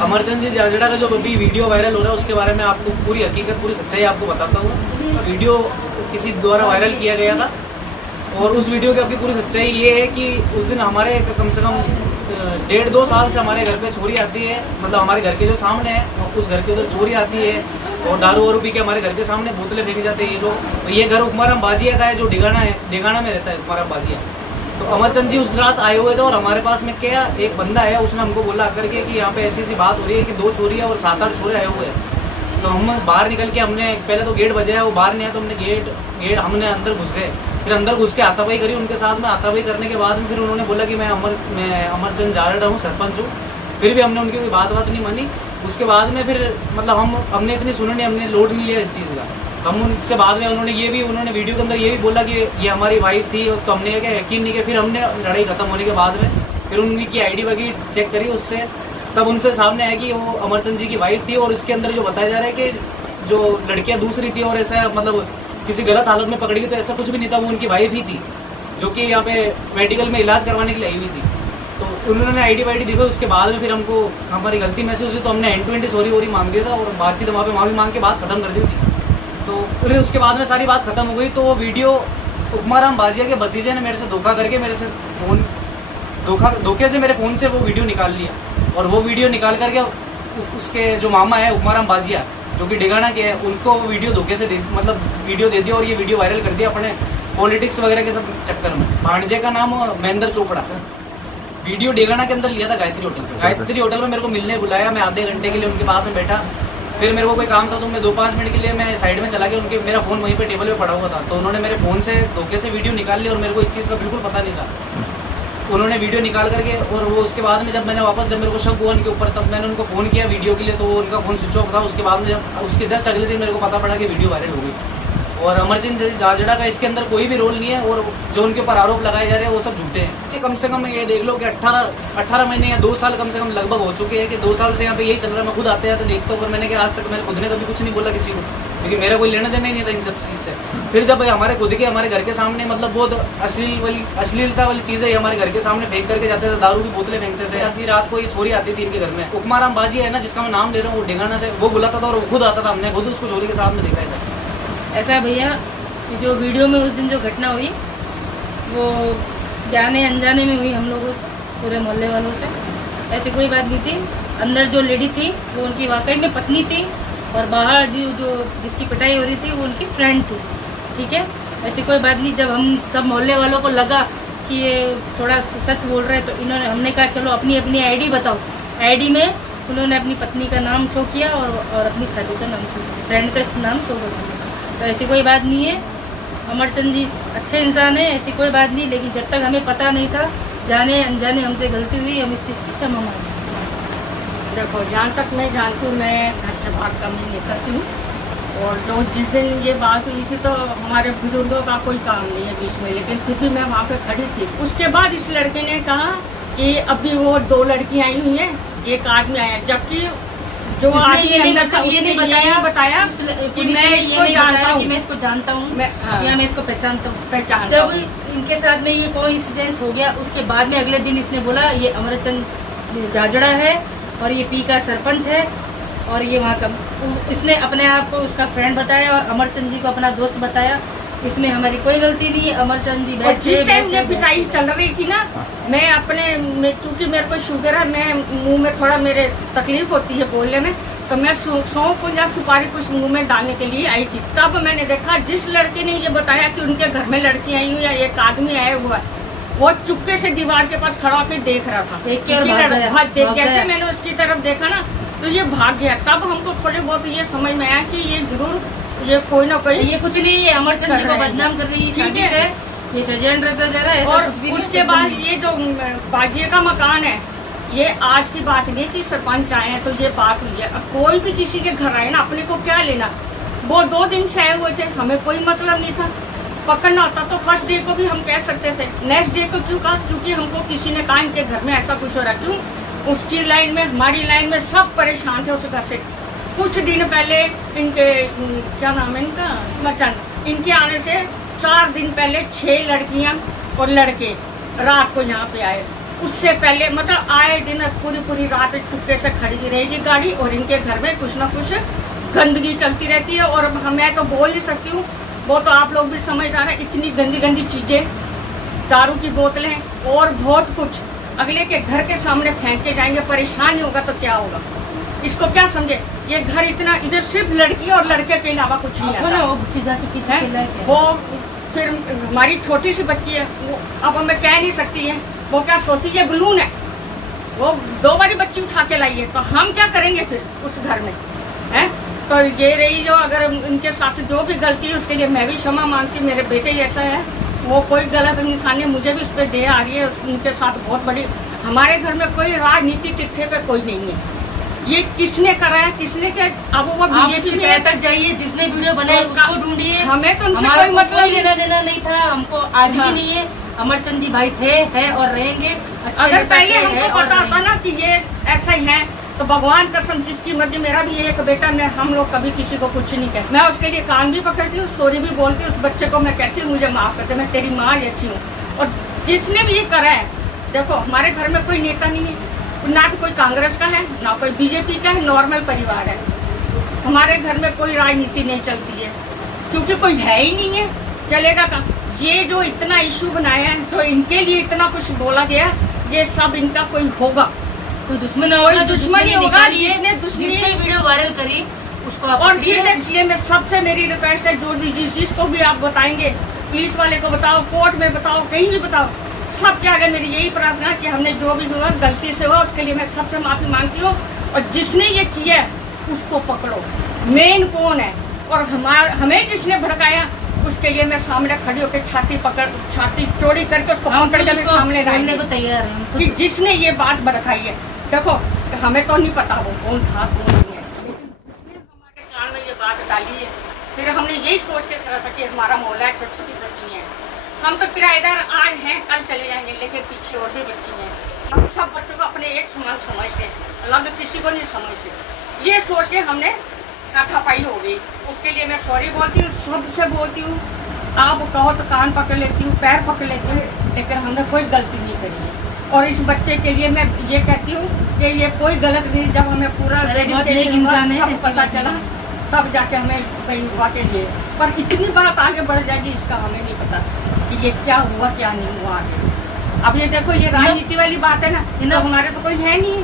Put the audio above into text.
अमरचंद जी जाजड़ा का जो अभी वीडियो वायरल हो रहा है उसके बारे में आपको पूरी हकीकत पूरी सच्चाई आपको बताता हूँ। वीडियो किसी द्वारा वायरल किया गया था और उस वीडियो की आपकी पूरी सच्चाई ये है कि उस दिन हमारे कम से कम 1.5-2 साल से हमारे घर पे चोरी आती है। मतलब हमारे घर के जो सामने है उस घर के उधर चोरी आती है और दारू वारू पी के हमारे घर के सामने बोतलें फेंके जाते हैं ये लोग। तो ये घर उकमाराम बाजिया का है जो डिगाना में रहता है, उकमाराम बाजिया। तो अमरचंद जी उस रात आए हुए थे और हमारे पास में क्या एक बंदा है, उसने हमको बोला करके कि यहाँ पे ऐसी ऐसी बात हो रही है कि 2 चोरी है और 7-8 छोरे आए हुए हैं। तो हम बाहर निकल के हमने पहले तो गेट बजाया, वो बाहर नहीं आया तो हमने गेट हमने अंदर घुस गए। फिर अंदर घुस के हाथापाई करी उनके साथ में। हाथापाई करने के बाद में फिर उन्होंने बोला कि मैं अमरचंद जाजड़ा हूँ, सरपंच हूँ। फिर भी हमने उनकी कोई बात नहीं मानी। उसके बाद में फिर मतलब हमने इतनी सुनी नहीं, हमने लोड नहीं लिया इस चीज़ का। हम उनसे बाद में उन्होंने वीडियो के अंदर ये भी बोला कि ये हमारी वाइफ थी, तो हमने क्या यकीन नहीं किया। फिर हमने लड़ाई खत्म होने के बाद में फिर उनकी आईडी वगैरह चेक करी उससे, तब उनसे सामने आया कि वो अमरचंद जी की वाइफ थी। और इसके अंदर जो बताया जा रहा है कि जो लड़कियां दूसरी थी और ऐसा मतलब किसी गलत हालत में पकड़ी गई, तो ऐसा कुछ भी नहीं था, वो उनकी वाइफ ही थी जो कि यहाँ पे मेडिकल में इलाज करवाने के लिए आई हुई थी। तो उन्होंने आईडी वाईडी दी। उसके बाद में फिर हमको हमारी गलती महसूस हुई तो हमने एंड टू एंड सॉरी वोरी मांग दिया था और बातचीत वहाँ पे माफ़ी मांग के बात खत्म कर दी थी। तो फिर उसके बाद में सारी बात खत्म हो गई। तो वो वीडियो उकमाराम बाजिया के भतीजे ने मेरे से धोखा करके मेरे से धोखे से मेरे फ़ोन से वो वीडियो निकाल लिया। और वो वीडियो निकाल करके उसके जो मामा है उकमाराम बाजिया जो कि डिगाना के है, उनको वो वीडियो धोखे से वीडियो दे दिया और ये वीडियो वायरल कर दिया अपने पॉलिटिक्स वगैरह के सब चक्कर में। भांजे का नाम महेंद्र चोपड़ा। वीडियो डेगाना के अंदर लिया था गायत्री होटल पे। गायत्री होटल में मेरे को मिलने बुलाया, मैं आधे घंटे के लिए उनके पास में बैठा। फिर मेरे को कोई काम था तो मैं 2-5 मिनट के लिए मैं साइड में चला गया। मेरा फ़ोन वहीं पे टेबल पे पड़ा हुआ था, तो उन्होंने मेरे फ़ोन से धोखे से वीडियो निकाल ली और मेरे को इस चीज़ का बिल्कुल पता नहीं था। उन्होंने वीडियो निकाल करके और वो उसके बाद में जब मेरे को शक हुआ उनके ऊपर, तब मैंने उनको फ़ोन किया वीडियो के लिए, तो उनका फ़ोन स्विच ऑफ था। उसके बाद में जब उसके जस्ट अगले दिन मेरे को पता पड़ा कि वीडियो वायरल हो गई। और अमरचंद जाजड़ा का इसके अंदर कोई भी रोल नहीं है और जो उनके ऊपर आरोप लगाए जा रहे हैं वो सब झूठे हैं। ये कम से कम ये देख लो कि 18 महीने या 2 साल कम से कम लगभग हो चुके हैं कि 2 साल से यहाँ पे यही चल रहा है। मैं खुद आते जाते देखता हूँ, पर मैंने आज तक मैंने खुद ने कभी कुछ नहीं बोला किसी को, क्योंकि मेरा कोई लेना देना ही नहीं था इन सब चीज़ से। फिर जब हमारे हमारे घर के सामने मतलब बहुत अश्लीलता वाली चीज़ें हमारे घर के सामने फेंक करके जाते थे, दारू की बोतलें फेंकते थे। आधी रात को ये चोरी आती थी इनके घर में। उकमाराम बाजिया है ना जिसका मैं नाम ले रहा हूँ, वो डेगाना से वो बुलाता था और वो खुद आता था। हमने खुद उसको चोरी के साथ में देखा था। ऐसा भैया जो वीडियो में उस दिन जो घटना हुई वो जाने अनजाने में हुई हम लोगों से, पूरे मोहल्ले वालों से। ऐसी कोई बात नहीं थी। अंदर जो लेडी थी वो उनकी वाकई में पत्नी थी और बाहर जो जिसकी पिटाई हो रही थी वो उनकी फ्रेंड थी। ठीक है, ऐसी कोई बात नहीं। जब हम सब मोहल्ले वालों को लगा कि ये थोड़ा सच बोल रहे हैं तो हमने कहा चलो अपनी अपनी आईडी बताओ। आईडी में उन्होंने अपनी पत्नी का नाम शो किया और अपनी शादी का नाम शो किया, फ्रेंड का नाम शो कर दिया। तो ऐसी कोई बात नहीं है। अमरचंद जी अच्छे इंसान है, ऐसी कोई बात नहीं। लेकिन जब तक हमें पता नहीं था, जाने अनजाने हमसे गलती हुई, हम इस चीज़ की क्षमा मांगते हैं। देखो, जहाँ तक मैं जानती हूँ, मैं घर से बाहर कम नहीं निकलती हूँ। और जो जिस दिन ये बात हुई थी तो हमारे बुजुर्गों का कोई काम नहीं है बीच में, लेकिन फिर भी मैं वहाँ पे खड़ी थी। उसके बाद इस लड़के ने कहा कि अभी वो 2 लड़कियाँ आई हुई हैं, एक आदमी आया, जबकि जो आदमी ये नहीं बताया कि मैं इसको जानता हूँ, मैं इसको जानता हूँ या मैं इसको पहचानता हूँ। जब इनके साथ में ये कोइंसिडेंस हो गया, उसके बाद में अगले दिन इसने बोला ये अमरचंद जाजड़ा है और ये पी का सरपंच है और ये वहाँ का। इसने अपने आप को उसका फ्रेंड बताया और अमरचंद जी को अपना दोस्त बताया। इसमें हमारी कोई गलती नहीं है। अमरचंद जी जिस टाइम ये पिटाई चल रही थी ना, मैं क्योंकि मेरे को शुगर है, मैं मुंह में थोड़ा मेरे तकलीफ होती है बोलने में, तो मैं सौंफ या सुपारी कुछ मुंह में डालने के लिए आई थी। तब मैंने देखा जिस लड़के ने ये बताया कि उनके घर में लड़की आई हुई या एक आदमी आया हुआ, वो चुपके से दीवार के पास खड़ा होकर देख रहा था। जैसे मैंने उसकी तरफ देखा ना तो ये भाग गया। तब हमको थोड़े बहुत ये समझ में आया कि ये जरूर ये कोई ना कोई, ये कुछ नहीं, ये अमरचंद जी को बदनाम कर रही है, ठीक है, ये षड्यंत्र रचा जा रहा है। और उसके बाद ये जो बाजिए का मकान है, ये आज की बात नहीं कि सरपंच आए हैं तो ये बात हुई है। अब कोई भी किसी के घर आए ना, अपने को क्या लेना। वो 2 दिन से आए हुए थे, हमें कोई मतलब नहीं था। पकड़ना होता तो फर्स्ट डे को भी हम कह सकते थे, नेक्स्ट डे को क्यों कहा? क्योंकि हमको किसी ने कहा इनके घर में ऐसा कुछ हो रहा। क्यों? उसकी लाइन में, हमारी लाइन में सब परेशान थे उस घर से। कुछ दिन पहले इनके क्या नाम है इनका, मरचंद, इनके आने से 4 दिन पहले 6 लड़कियां और लड़के रात को यहाँ पे आए। उससे पहले मतलब आए दिन पूरी पूरी रात चुपके से खड़ी रहेगी गाड़ी, और इनके घर में कुछ ना कुछ गंदगी चलती रहती है। और मैं तो बोल नहीं सकती हूँ, वो तो आप लोग भी समझदार हैं, इतनी गंदी गंदी चीजें, दारू की बोतलें और बहुत कुछ अगले के घर के सामने फेंक के जाएंगे। परेशान नहीं होगा तो क्या होगा, इसको क्या समझे। ये घर इतना, इधर सिर्फ लड़की और लड़के के अलावा कुछ नहीं आता। वो फिर हमारी छोटी सी बच्ची है, वो अब मैं कह नहीं सकती है, वो क्या सोचती है बलून है, वो 2 बारी बच्ची उठा के लाई है, तो हम क्या करेंगे फिर उस घर में, है। तो ये रही जो, अगर उनके साथ जो भी गलती है उसके लिए मैं भी क्षमा मांगती। मेरे बेटे जैसा है, वो कोई गलत इंसान नहीं, मुझे भी उस पर दया आ रही है, उनके साथ बहुत बड़ी। हमारे घर में कोई राजनीति तिथे पे कोई नहीं है, ये किसने कराया, किसने क्या। अब वो बीजेपी में तक जाइए, जिसने वीडियो बनाई उसको ढूंढिए, हमें तो उनसे कोई मतलब लेना देना नहीं था, हमको आज भी नहीं है। अमरचंद जी भाई थे, है और रहेंगे। अगर पहले हमको पता होता ना कि ये ऐसा ही है, तो भगवान कसम जिसकी मर्जी। मेरा भी एक बेटा, मैं हम लोग कभी किसी को कुछ नहीं कहते, मैं उसके लिए कान भी पकड़ती हूँ, सॉरी भी बोलती हूँ। उस बच्चे को मैं कहती हूँ मुझे माफ कर दे, मैं तेरी माँ जैसी हूँ। और जिसने भी ये करा है, देखो हमारे घर में कोई नेता नहीं है, ना तो कोई कांग्रेस का है, ना कोई बीजेपी का है, नॉर्मल परिवार है। हमारे घर में कोई राजनीति नहीं चलती है, क्योंकि कोई है ही नहीं है, चलेगा का। ये जो इतना इशू बनाया है, जो इनके लिए इतना कुछ बोला गया, ये सब इनका कोई होगा, कोई दुश्मन नहीं होगा। जिसने वीडियो वायरल करी उसको। और फिर इसलिए मैं सबसे मेरी रिक्वेस्ट है, जो जिसको भी आप बताएंगे, पुलिस वाले को बताओ, कोर्ट में बताओ, कहीं भी बताओ, सबके आगे मेरी यही प्रार्थना कि हमने जो भी हुआ गलती से हुआ, उसके लिए मैं सबसे माफी मांगती हूँ। और जिसने ये किया उसको पकड़ो, मेन कौन है, और हमें जिसने भड़काया उसके लिए मैं सामने खड़ी होकर छाती चौड़ी करके उसको पकड़ के मैं सामने लाने को तैयार है कि जिसने ये बात भड़काई है। देखो हमें तो नहीं पता वो कौन था कौन नहीं है, लेकिन हमारे कान में ये बात डाली है। फिर हमने यही सोच के करा था कि हमारा मोहल्ला है, छोटी छोटी बच्ची है, हम तो किराएदार आज हैं कल चले जाएंगे, लेकिन पीछे और भी बच्ची हैं। हम सब बच्चों को अपने एक समान समझते, अलग किसी को नहीं समझते। ये सोच के हमने हाथापाई हो गई, उसके लिए मैं सॉरी बोलती हूँ, सबसे बोलती हूँ। आप कहो तो कान पकड़ लेती हूँ, पैर पकड़ लेती हूँ, लेकिन हमने कोई गलती नहीं करी है। और इस बच्चे के लिए मैं ये कहती हूँ कि ये कोई गलत नहीं। जब हमें पूरा सब पता चला तब जाके हमें कहीं हुआ के लिए, पर इतनी बात आगे बढ़ जाएगी इसका हमें नहीं पता कि ये क्या हुआ क्या नहीं हुआ आगे। अब ये देखो, ये राजनीति वाली बात है ना, तो हमारे तो कोई है नहीं।